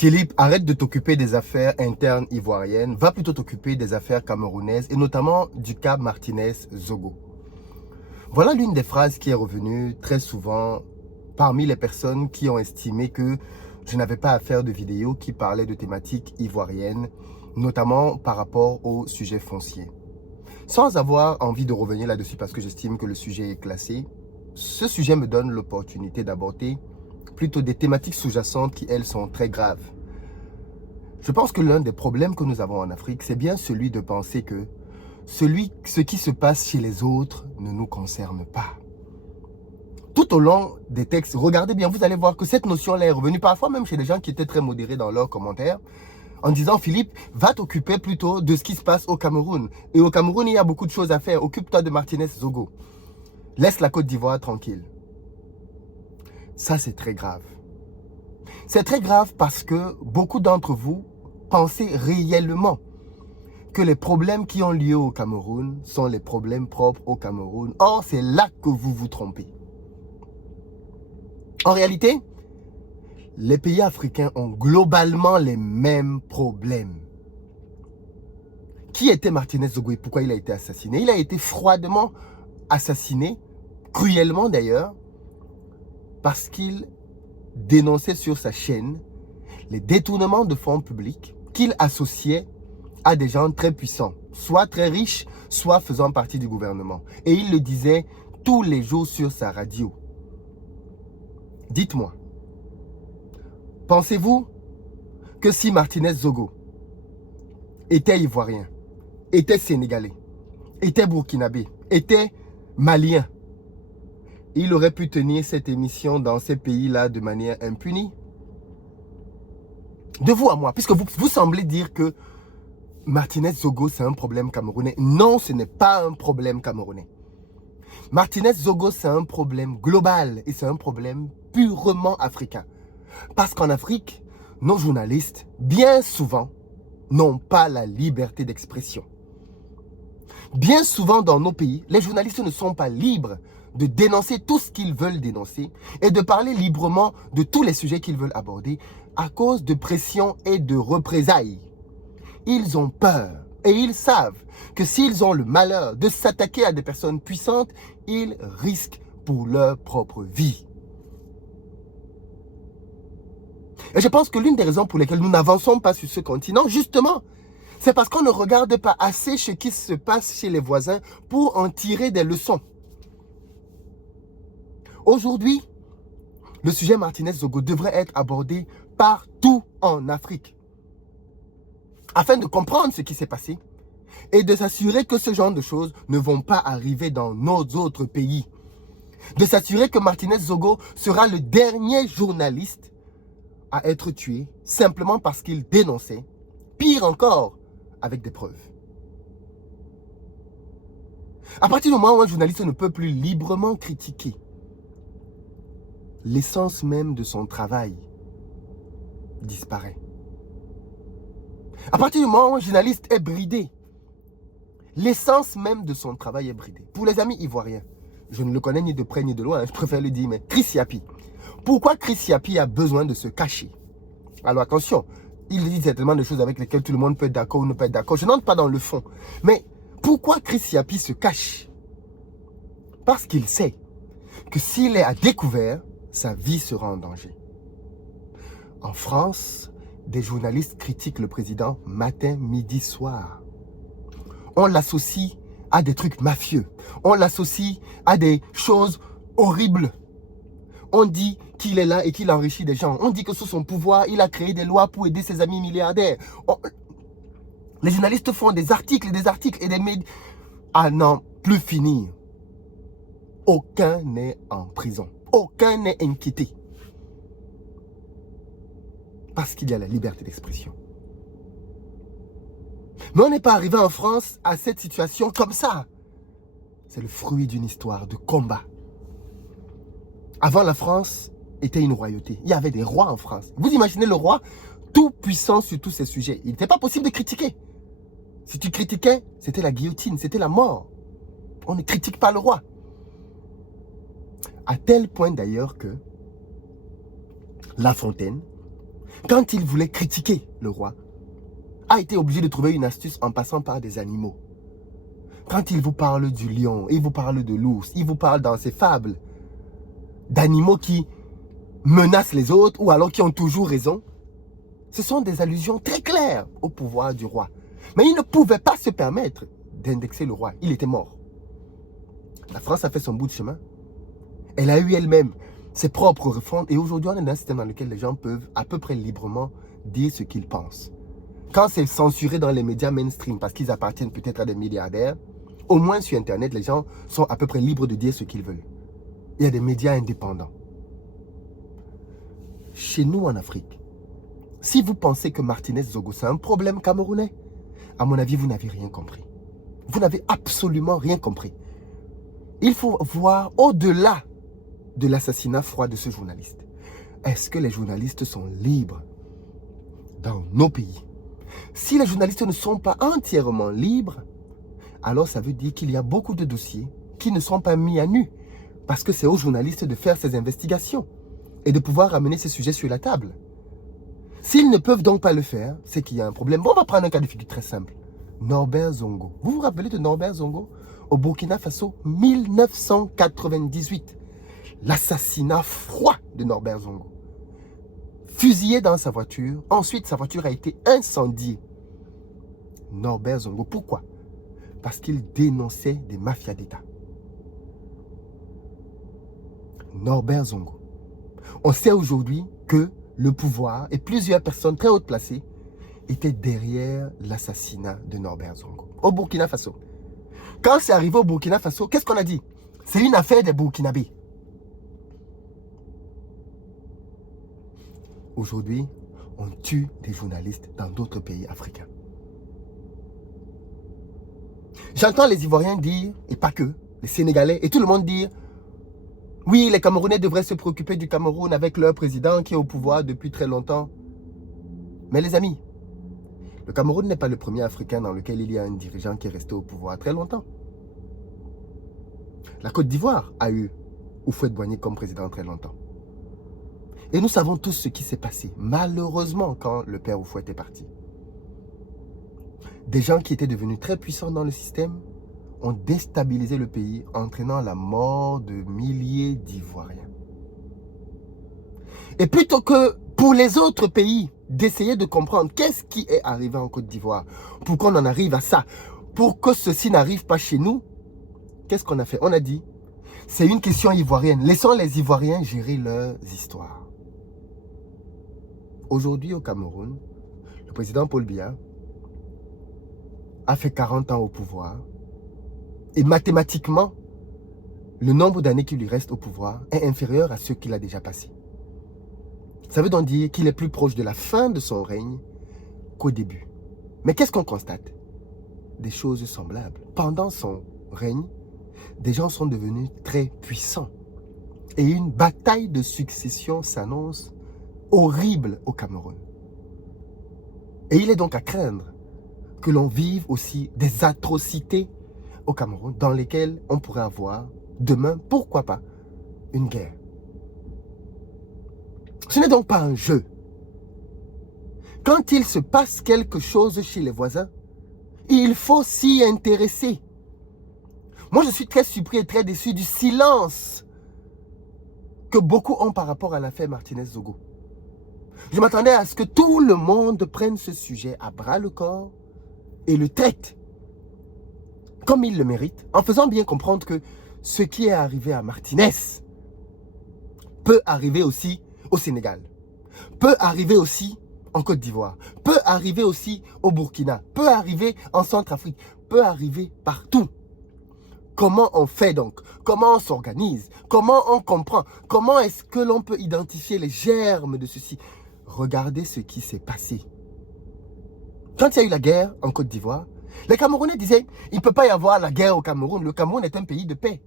Philippe, arrête de t'occuper des affaires internes ivoiriennes, va plutôt t'occuper des affaires camerounaises et notamment du cas Martinez-Zogo. Voilà l'une des phrases qui est revenue très souvent parmi les personnes qui ont estimé que je n'avais pas à faire de vidéos qui parlaient de thématiques ivoiriennes, notamment par rapport au sujet foncier. Sans avoir envie de revenir là-dessus parce que j'estime que le sujet est classé, ce sujet me donne l'opportunité d'aborder plutôt des thématiques sous-jacentes qui, elles, sont très graves. Je pense que l'un des problèmes que nous avons en Afrique, c'est bien celui de penser que ce qui se passe chez les autres ne nous concerne pas. Tout au long des textes, regardez bien, vous allez voir que cette notion-là est revenue parfois même chez des gens qui étaient très modérés dans leurs commentaires, en disant, Philippe, va t'occuper plutôt de ce qui se passe au Cameroun. Et au Cameroun, il y a beaucoup de choses à faire. Occupe-toi de Martinez-Zogo. Laisse la Côte d'Ivoire tranquille. Ça, c'est très grave. C'est très grave parce que beaucoup d'entre vous pensez réellement que les problèmes qui ont lieu au Cameroun sont les problèmes propres au Cameroun. Or, c'est là que vous vous trompez. En réalité, les pays africains ont globalement les mêmes problèmes. Qui était Martinez-Zogo et pourquoi il a été assassiné? Il a été froidement assassiné, cruellement d'ailleurs, parce qu'il dénonçait sur sa chaîne les détournements de fonds publics qu'il associait à des gens très puissants, soit très riches, soit faisant partie du gouvernement. Et il le disait tous les jours sur sa radio. Dites-moi, pensez-vous que si Martinez-Zogo était ivoirien, était sénégalais, était burkinabé, était malien, il aurait pu tenir cette émission dans ces pays-là de manière impunie? De vous à moi, puisque vous semblez dire que Martinez-Zogo, c'est un problème camerounais. Non, ce n'est pas un problème camerounais. Martinez-Zogo, c'est un problème global et c'est un problème purement africain. Parce qu'en Afrique, nos journalistes, bien souvent, n'ont pas la liberté d'expression. Bien souvent dans nos pays, les journalistes ne sont pas libres de dénoncer tout ce qu'ils veulent dénoncer et de parler librement de tous les sujets qu'ils veulent aborder à cause de pression et de représailles. Ils ont peur et ils savent que s'ils ont le malheur de s'attaquer à des personnes puissantes, ils risquent pour leur propre vie. Et je pense que l'une des raisons pour lesquelles nous n'avançons pas sur ce continent, justement, c'est parce qu'on ne regarde pas assez ce qui se passe chez les voisins pour en tirer des leçons. Aujourd'hui, le sujet Martinez-Zogo devrait être abordé partout en Afrique, afin de comprendre ce qui s'est passé et de s'assurer que ce genre de choses ne vont pas arriver dans nos autres pays. De s'assurer que Martinez-Zogo sera le dernier journaliste à être tué simplement parce qu'il dénonçait, pire encore, avec des preuves. À partir du moment où un journaliste ne peut plus librement critiquer l'essence même de son travail disparaît. À partir du moment où un journaliste est bridé, l'essence même de son travail est bridée. Pour les amis ivoiriens, je ne le connais ni de près ni de loin, je préfère le dire, mais Chris Yapi. Pourquoi Chris Yapi a besoin de se cacher? Alors attention, il dit certainement des choses avec lesquelles tout le monde peut être d'accord ou ne pas être d'accord. Je n'entre pas dans le fond. Mais pourquoi Chris Yapi se cache? Parce qu'il sait que s'il est à découvert, sa vie sera en danger. En France, des journalistes critiquent le président matin, midi, soir. On l'associe à des trucs mafieux. On l'associe à des choses horribles. On dit qu'il est là et qu'il enrichit des gens. On dit que sous son pouvoir, il a créé des lois pour aider ses amis milliardaires. Les journalistes font des articles et des médias. À n'en plus finir. Aucun n'est en prison. Aucun n'est inquiété. Parce qu'il y a la liberté d'expression. Mais on n'est pas arrivé en France à cette situation comme ça. C'est le fruit d'une histoire de combat. Avant, la France était une royauté. Il y avait des rois en France. Vous imaginez le roi tout puissant sur tous ces sujets. Il n'était pas possible de critiquer. Si tu critiquais, c'était la guillotine, c'était la mort. On ne critique pas le roi. À tel point d'ailleurs que La Fontaine, quand il voulait critiquer le roi, a été obligé de trouver une astuce en passant par des animaux. Quand il vous parle du lion, il vous parle de l'ours, il vous parle dans ses fables d'animaux qui menacent les autres ou alors qui ont toujours raison, ce sont des allusions très claires au pouvoir du roi. Mais il ne pouvait pas se permettre d'indexer le roi. Il était mort. La France a fait son bout de chemin. Elle a eu elle-même ses propres refontes. Et aujourd'hui, on est dans un système dans lequel les gens peuvent à peu près librement dire ce qu'ils pensent. Quand c'est censuré dans les médias mainstream parce qu'ils appartiennent peut-être à des milliardaires, au moins sur Internet, les gens sont à peu près libres de dire ce qu'ils veulent. Il y a des médias indépendants. Chez nous en Afrique, si vous pensez que Martinez Zogo, c'est un problème camerounais, à mon avis, vous n'avez rien compris. Vous n'avez absolument rien compris. Il faut voir au-delà de l'assassinat froid de ce journaliste. Est-ce que les journalistes sont libres dans nos pays? Si les journalistes ne sont pas entièrement libres, alors ça veut dire qu'il y a beaucoup de dossiers qui ne sont pas mis à nu. Parce que c'est aux journalistes de faire ces investigations et de pouvoir amener ces sujets sur la table. S'ils ne peuvent donc pas le faire, c'est qu'il y a un problème. Bon, on va prendre un cas de figure très simple. Norbert Zongo. Vous vous rappelez de Norbert Zongo? Au Burkina Faso, 1998. L'assassinat froid de Norbert Zongo. Fusillé dans sa voiture. Ensuite, sa voiture a été incendiée. Norbert Zongo. Pourquoi? Parce qu'il dénonçait des mafias d'État. Norbert Zongo. On sait aujourd'hui que le pouvoir et plusieurs personnes très hautes placées étaient derrière l'assassinat de Norbert Zongo au Burkina Faso. Quand c'est arrivé au Burkina Faso, qu'est-ce qu'on a dit? C'est une affaire des Burkinabés. Aujourd'hui, on tue des journalistes dans d'autres pays africains. J'entends les Ivoiriens dire, et pas que, les Sénégalais et tout le monde dire, oui, les Camerounais devraient se préoccuper du Cameroun avec leur président qui est au pouvoir depuis très longtemps. Mais les amis, le Cameroun n'est pas le premier Africain dans lequel il y a un dirigeant qui est resté au pouvoir très longtemps. La Côte d'Ivoire a eu Houphouët-Boigny comme président très longtemps. Et nous savons tous ce qui s'est passé, malheureusement, quand le père Houphouët est parti. Des gens qui étaient devenus très puissants dans le système ont déstabilisé le pays, entraînant la mort de milliers d'Ivoiriens. Et plutôt que pour les autres pays d'essayer de comprendre qu'est-ce qui est arrivé en Côte d'Ivoire, pour qu'on en arrive à ça, pour que ceci n'arrive pas chez nous, qu'est-ce qu'on a fait? On a dit, c'est une question ivoirienne. Laissons les Ivoiriens gérer leurs histoires. Aujourd'hui au Cameroun, le président Paul Biya a fait 40 ans au pouvoir. Et mathématiquement, le nombre d'années qui lui reste au pouvoir est inférieur à ceux qu'il a déjà passés. Ça veut donc dire qu'il est plus proche de la fin de son règne qu'au début. Mais qu'est-ce qu'on constate? Des choses semblables. Pendant son règne, des gens sont devenus très puissants. Et une bataille de succession s'annonce horrible au Cameroun. Et il est donc à craindre que l'on vive aussi des atrocités au Cameroun dans lesquelles on pourrait avoir demain, pourquoi pas, une guerre. Ce n'est donc pas un jeu. Quand il se passe quelque chose chez les voisins, il faut s'y intéresser. Moi, je suis très surpris et très déçu du silence que beaucoup ont par rapport à l'affaire Martinez Zogo. Je m'attendais à ce que tout le monde prenne ce sujet à bras le corps et le traite comme il le mérite, en faisant bien comprendre que ce qui est arrivé à Martinez peut arriver aussi au Sénégal, peut arriver aussi en Côte d'Ivoire, peut arriver aussi au Burkina, peut arriver en Centrafrique, peut arriver partout. Comment on fait donc? Comment on s'organise? Comment on comprend? Comment est-ce que l'on peut identifier les germes de ceci? Regardez ce qui s'est passé. Quand il y a eu la guerre en Côte d'Ivoire, les Camerounais disaient, il ne peut pas y avoir la guerre au Cameroun. Le Cameroun est un pays de paix.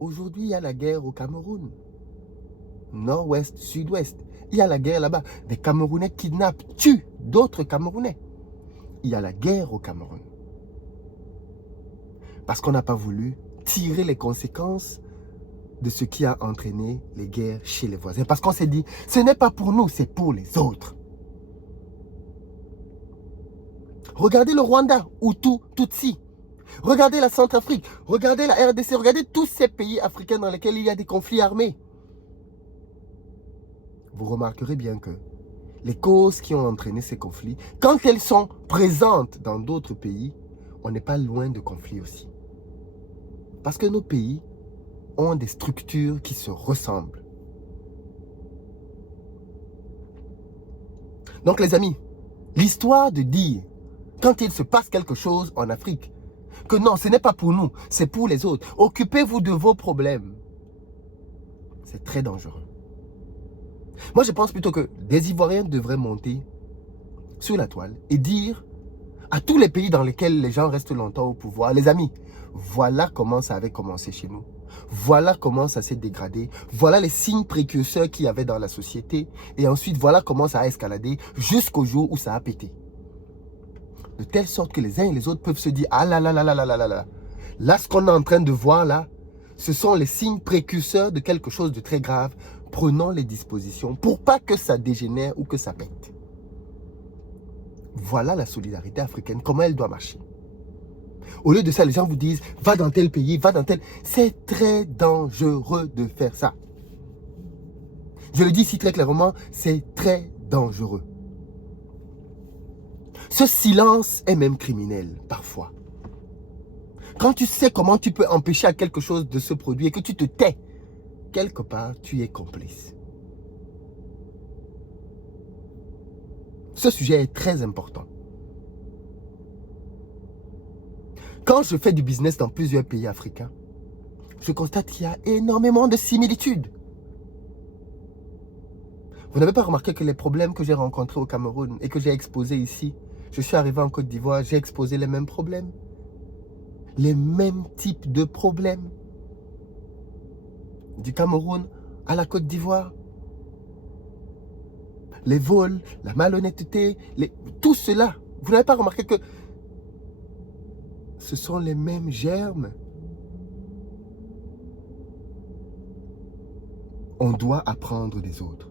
Aujourd'hui, il y a la guerre au Cameroun. Nord-ouest, sud-ouest. Il y a la guerre là-bas. Des Camerounais kidnappent, tuent d'autres Camerounais. Il y a la guerre au Cameroun. Parce qu'on n'a pas voulu tirer les conséquences de ce qui a entraîné les guerres chez les voisins. Parce qu'on s'est dit, ce n'est pas pour nous, c'est pour les autres. Regardez le Rwanda, Hutu, Tutsi. Regardez la Centrafrique, regardez la RDC, regardez tous ces pays africains dans lesquels il y a des conflits armés. Vous remarquerez bien que les causes qui ont entraîné ces conflits, quand elles sont présentes dans d'autres pays, on n'est pas loin de conflits aussi. Parce que nos pays ont des structures qui se ressemblent. Donc les amis, l'histoire de dire, quand il se passe quelque chose en Afrique, que non, ce n'est pas pour nous, c'est pour les autres. Occupez-vous de vos problèmes. C'est très dangereux. Moi, je pense plutôt que des Ivoiriens devraient monter sur la toile et dire à tous les pays dans lesquels les gens restent longtemps au pouvoir, les amis, voilà comment ça avait commencé chez nous. Voilà comment ça s'est dégradé. Voilà les signes précurseurs qu'il y avait dans la société. Et ensuite, voilà comment ça a escaladé jusqu'au jour où ça a pété. De telle sorte que les uns et les autres peuvent se dire, ah là là là là là là là là. Là, ce qu'on est en train de voir là, ce sont les signes précurseurs de quelque chose de très grave. Prenons les dispositions pour pas que ça dégénère ou que ça pète. Voilà la solidarité africaine, comment elle doit marcher. Au lieu de ça, les gens vous disent, va dans tel pays, va dans tel... C'est très dangereux de faire ça. Je le dis ici très clairement, c'est très dangereux. Ce silence est même criminel, parfois. Quand tu sais comment tu peux empêcher à quelque chose de se produire et que tu te tais, quelque part, tu es complice. Ce sujet est très important. Quand je fais du business dans plusieurs pays africains, je constate qu'il y a énormément de similitudes. Vous n'avez pas remarqué que les problèmes que j'ai rencontrés au Cameroun et que j'ai exposés ici, je suis arrivé en Côte d'Ivoire, j'ai exposé les mêmes problèmes. Les mêmes types de problèmes. Du Cameroun à la Côte d'Ivoire. Les vols, la malhonnêteté, tout cela. Vous n'avez pas remarqué que ce sont les mêmes germes. On doit apprendre des autres.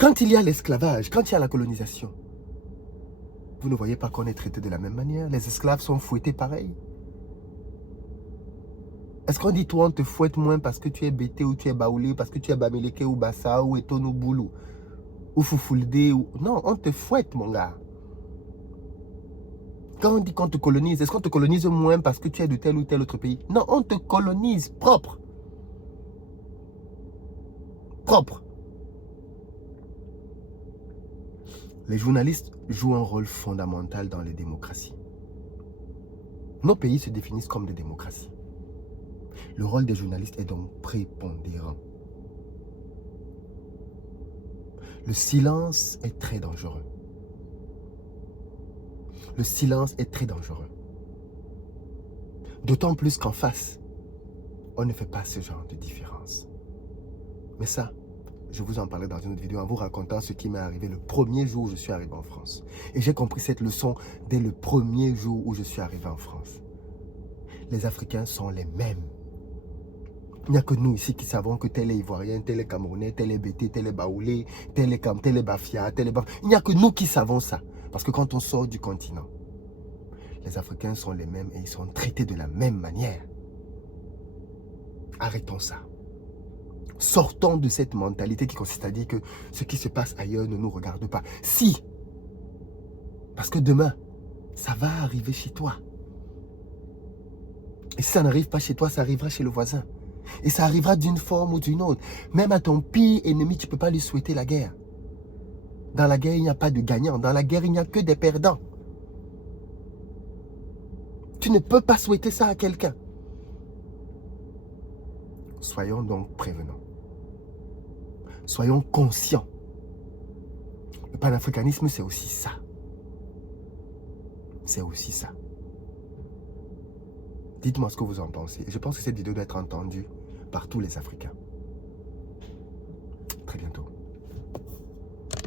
Quand il y a l'esclavage, quand il y a la colonisation, vous ne voyez pas qu'on est traité de la même manière. Les esclaves sont fouettés pareil. Est-ce qu'on dit toi on te fouette moins parce que tu es Bété ou tu es Baoulé, parce que tu es Bamileke ou Bassa ou Etono Boulou ou Foufoulde ou... Non, on te fouette mon gars. Quand on dit qu'on te colonise, est-ce qu'on te colonise moins parce que tu es de tel ou tel autre pays? Non, on te colonise propre. Propre. Les journalistes jouent un rôle fondamental dans les démocraties. Nos pays se définissent comme des démocraties. Le rôle des journalistes est donc prépondérant. Le silence est très dangereux. Le silence est très dangereux. D'autant plus qu'en face, on ne fait pas ce genre de différence. Mais ça, je vous en parlerai dans une autre vidéo en vous racontant ce qui m'est arrivé le premier jour où je suis arrivé en France. Et j'ai compris cette leçon dès le premier jour où je suis arrivé en France. Les Africains sont les mêmes. Il n'y a que nous ici qui savons que tel est Ivoirien, tel est Camerounais, tel est Bété, tel est Baoulé, tel est Bafia, tel est Baf... Il n'y a que nous qui savons ça. Parce que quand on sort du continent, les Africains sont les mêmes et ils sont traités de la même manière. Arrêtons ça. Sortons de cette mentalité qui consiste à dire que ce qui se passe ailleurs ne nous regarde pas. Si, parce que demain, ça va arriver chez toi. Et si ça n'arrive pas chez toi, ça arrivera chez le voisin. Et ça arrivera d'une forme ou d'une autre. Même à ton pire ennemi, tu ne peux pas lui souhaiter la guerre. Dans la guerre, il n'y a pas de gagnant. Dans la guerre, il n'y a que des perdants. Tu ne peux pas souhaiter ça à quelqu'un. Soyons donc prévenants. Soyons conscients. Le panafricanisme, c'est aussi ça. C'est aussi ça. Dites-moi ce que vous en pensez. Je pense que cette vidéo doit être entendue par tous les Africains. Très bientôt.